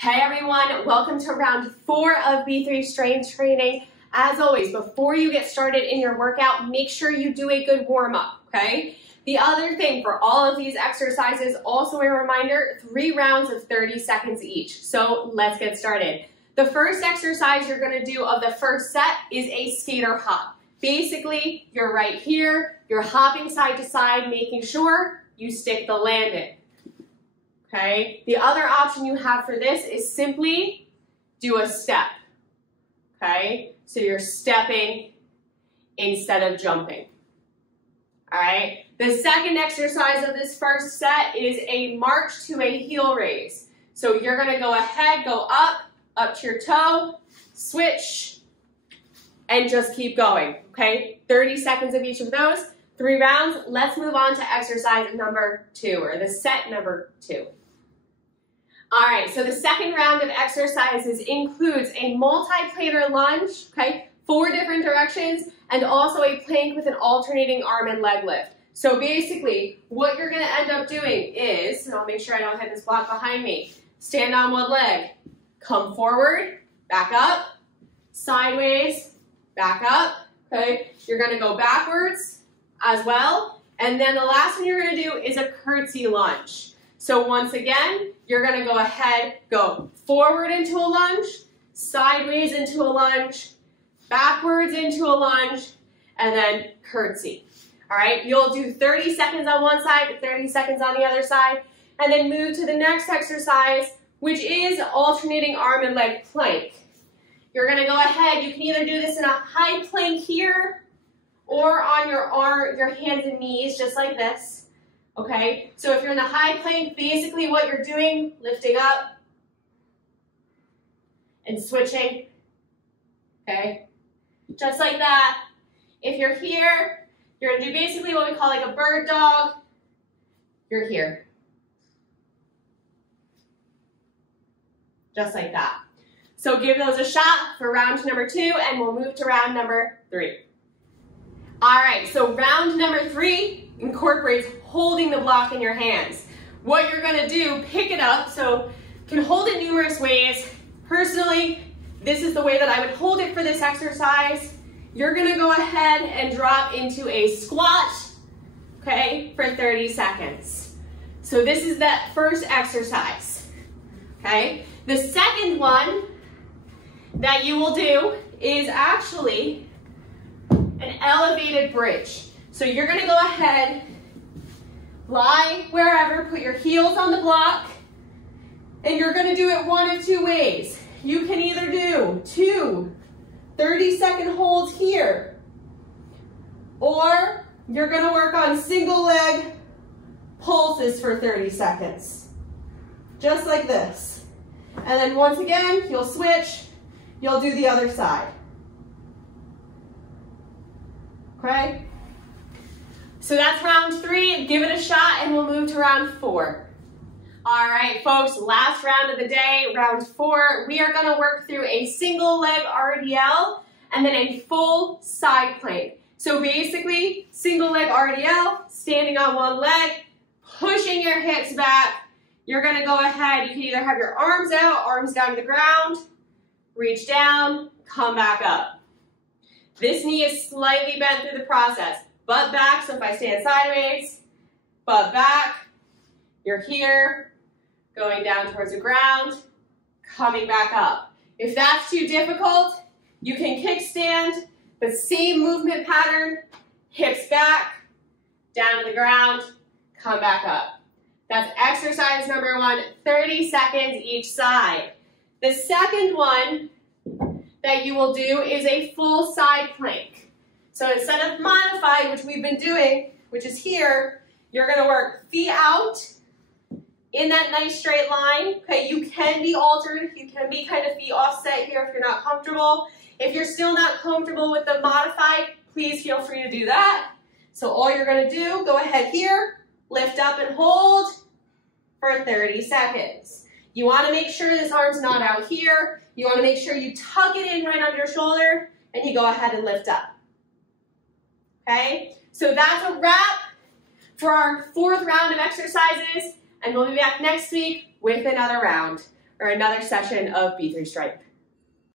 Hey everyone, welcome to round 4 of B3 strength training. As always, before you get started in your workout, make sure you do a good warm-up, okay? The other thing for all of these exercises, also a reminder, 3 rounds of 30 seconds each. So let's get started. The first exercise you're gonna do of the first set is a skater hop. Basically, you're right here, you're hopping side to side, making sure you stick the landing. Okay, the other option you have for this is simply do a step. Okay, so you're stepping instead of jumping. All right, the second exercise of this first set is a march to a heel raise. So you're gonna go ahead, go up to your toe, switch, and just keep going. Okay, 30 seconds of each of those, 3 rounds. Let's move on to exercise number 2, or the set number 2. All right, so the second round of exercises includes a multi-planar lunge, okay, 4 different directions, and also a plank with an alternating arm and leg lift. So basically, what you're gonna end up doing is, and I'll make sure I don't hit this block behind me, stand on one leg, come forward, back up, sideways, back up, okay? You're gonna go backwards as well, and then the last one you're gonna do is a curtsy lunge. So once again, you're gonna go ahead, go forward into a lunge, sideways into a lunge, backwards into a lunge, and then curtsy. All right, you'll do 30 seconds on one side, 30 seconds on the other side, and then move to the next exercise, which is alternating arm and leg plank. You're gonna go ahead, you can either do this in a high plank here, or on your hands and knees, just like this. Okay, so if you're in the high plank, basically what you're doing, lifting up and switching, okay, just like that. If you're here, you're gonna do basically what we call like a bird dog. You're here, just like that. So give those a shot for round number 2, and we'll move to round number 3. All right, so round number 3 incorporates holding the block in your hands. What you're gonna do, pick it up, so you can hold it numerous ways. Personally, this is the way that I would hold it for this exercise. You're gonna go ahead and drop into a squat, okay, for 30 seconds. So this is that first exercise, okay? The second one that you will do is actually an elevated bridge. So you're gonna go ahead, lie wherever, put your heels on the block, and you're gonna do it one of 2 ways. You can either do 2 30-second holds here, or you're gonna work on single leg pulses for 30 seconds, just like this. And then once again, you'll switch, you'll do the other side. Okay? So that's round 3. Give it a shot and we'll move to round 4. All right, folks, last round of the day, round 4. We are gonna work through a single leg RDL and then a full side plank. So basically, single leg RDL, standing on one leg, pushing your hips back. You're gonna go ahead, you can either have your arms out, arms down to the ground, reach down, come back up. This knee is slightly bent through the process. Butt back, so if I stand sideways, butt back, you're here, going down towards the ground, coming back up. If that's too difficult, you can kickstand, the same movement pattern, hips back, down to the ground, come back up. That's exercise number 1, 30 seconds each side. The second one that you will do is a full side plank. So instead of modified, which we've been doing, which is here, you're gonna work feet out in that nice straight line. Okay, you can be altered, you can be kind of feet offset here if you're not comfortable. If you're still not comfortable with the modified, please feel free to do that. So all you're gonna do, go ahead here, lift up and hold for 30 seconds. You wanna make sure this arm's not out here. You wanna make sure you tuck it in right under your shoulder and you go ahead and lift up. Okay, so that's a wrap for our 4th round of exercises, and we'll be back next week with another round. or another session of B3 strength.